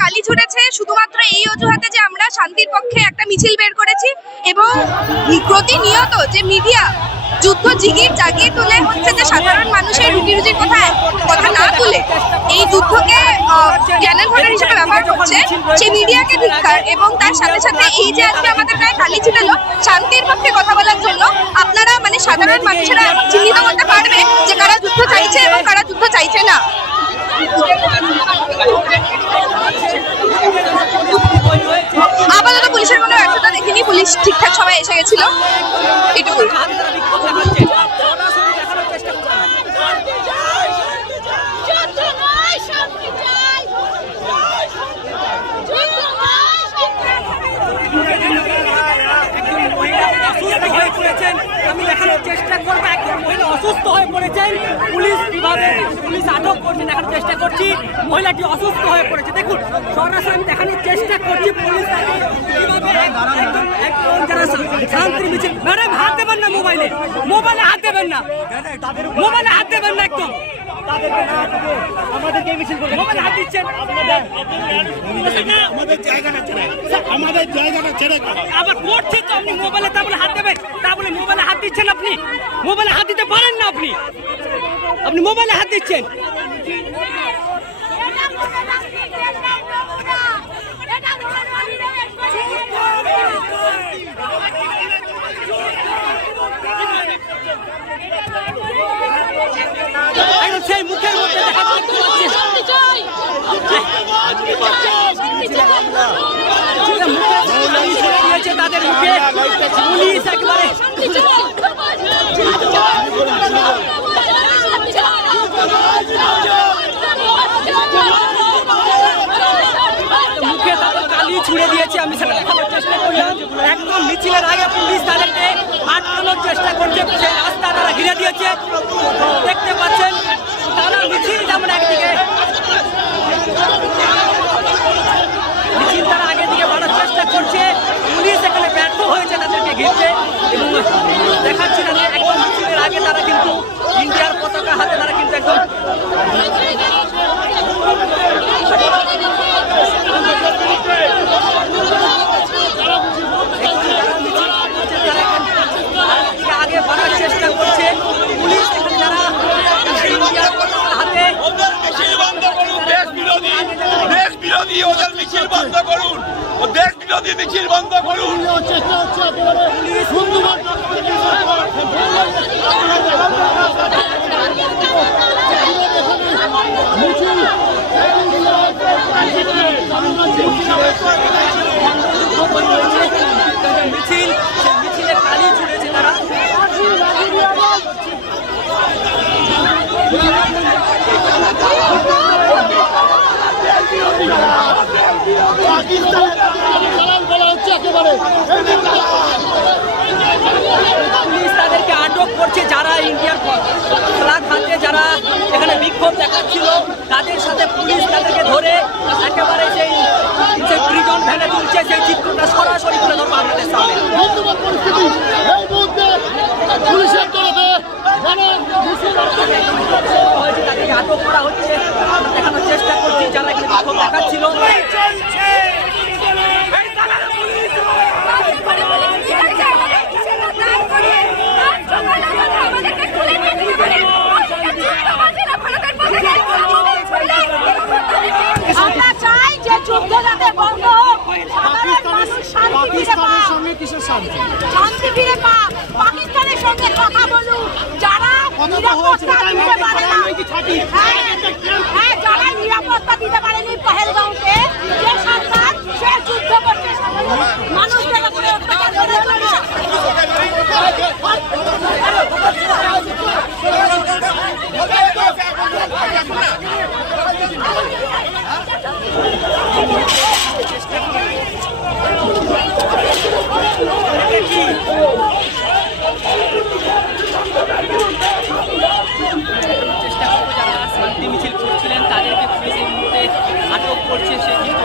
কালি ছুটেছে শুধুমাত্র এই অজুহাতে যে আমরা শান্তির পক্ষে একটা মিছিল বের করেছি এবং প্রতিনিয়ত যে মিডিয়া যুদ্ধ জিগির জাগিয়ে তুলে হচ্ছে যে সাধারণ মানুষের রুটি রুজির কথা কথা না তুলে, এই যুদ্ধকে চ্যানেল ভোটার হিসেবে ব্যবহার করছে। সেই মিডিয়াকে ধিক্কার এবং তার সাথে সাথে এই যে আজকে আমাদের গায়ে কালি ছিটালো, শান্তির পক্ষে কথা বলার জন্য আপনারা মানে সাধারণ মানুষেরা চিহ্নিত করতে পারবে যে কারা যুদ্ধ চাইছে এবং কারা যুদ্ধ চাইছে না। দেখিনি পুলিশ ঠিকঠাক সময় এসে গেছিল। এটুকু। চেষ্টা করব একজন মহিলা অসুস্থ হয়ে পড়েছেন। পুলিশ কীভাবে পুলিশ আটক করছে দেখানোর চেষ্টা করছি মহিলাটি অসুস্থ হয়ে পড়েছে। দেখুন সরাসরি আমি দেখানোর চেষ্টা করছি পুলিশ শান্তি মিছিল ম্যাডাম হাত দেবেন না মোবাইলে। মোবাইলে হাত দেবেন না। মোবাইলে হাত দেবেন না একদম। আমাদেরকে মিছিল করতে মোবাইলে হাত দিচ্ছেন। আমাদের জায়গাটা ছেড়ে আমাদের জায়গাটা ছেড়ে আবার করছে তো আপনি মোবাইলে তারপরে হাত দেবেন। তারপরে মোবাইলে হাত দিচ্ছেন আপনি? মোবাইলে হাত দিতে পারেন না আপনি? আপনি মোবাইলে হাত দিচ্ছেন। সেই মুখের মধ্যে তাদের মুখে পুলিশ একবারে দিয়েছে আমি সেটা দেখানোর চেষ্টা করলাম। একদম মিছিলের আগে পুলিশ তাদেরকে আটকানোর চেষ্টা করছে, সেই রাস্তা তারা ঘিরে দিয়েছে। দেখতে পাচ্ছেন, তারা মিছিল যেমন একদিকে, মিছিল তারা আগের দিকে বাড়ার চেষ্টা করছে। পুলিশ এখানে ব্যর্থ হয়েছে তাদেরকে ঘিরতে। এবং দেখাচ্ছি যে একদম মিছিলের আগে তারা কিন্তু ইন্ডিয়ার পতাকা হাতে তারা কিন্তু একদম আগে বাড়ার চেষ্টা করছে পুলিশ এখানে যারা ইন্ডিয়ার পতাকা হাতে মিছিল বন্ধ করুন দেশ বিরোধী দেশ বিরোধী ওদের মিছিল বন্ধ করুন। দেশ বিরোধী মিছিল বন্ধ করুন। চেষ্টা হচ্ছে একেবারে সুন্দর মিছিল সেই মিছিলে কালি ছুড়েছে তারা তাদেরকে আটক করছে যারা ইন্ডিয়ার ফ্ল্যাগ যারা এখানে বিক্ষোভ দেখাচ্ছিল, তাদের সাথে পুলিশ তাদেরকে ধরে একেবারে সেই সেই প্রিজন ভ্যানে তুলছে, সেই চিত্রটা সরাসরি তুলে ধরবো আপনাদের সামনে। পুলিশের তরফে তাদেরকে আটক করা হচ্ছে। দেখানোর চেষ্টা করছি, যারা এখানে বিক্ষোভ দেখাচ্ছিল আমরা চাই যে যুদ্ধ যাতে বন্ধ হোক সাধারণ মানুষ শান্তি ফিরে পাক সঙ্গে কিসের শান্তি। শান্তি ফিরে পা পাকিস্তানের সঙ্গে কথা বলুন যারা নিরাপত্তা দিতে পারে না হ্যাঁ, হ্যাঁ যারা নিরাপত্তা দিতে পারেনি পহেলগাঁওতে যে সরকার সে যুদ্ধ করছে মানুষদের উপরে অত্যাচার করে চলেছে। চেষ্টা করব যারা শান্তি মিছিল করছিলেন তাদেরকে পুলিশ এই মুহূর্তে আটক করছে সেই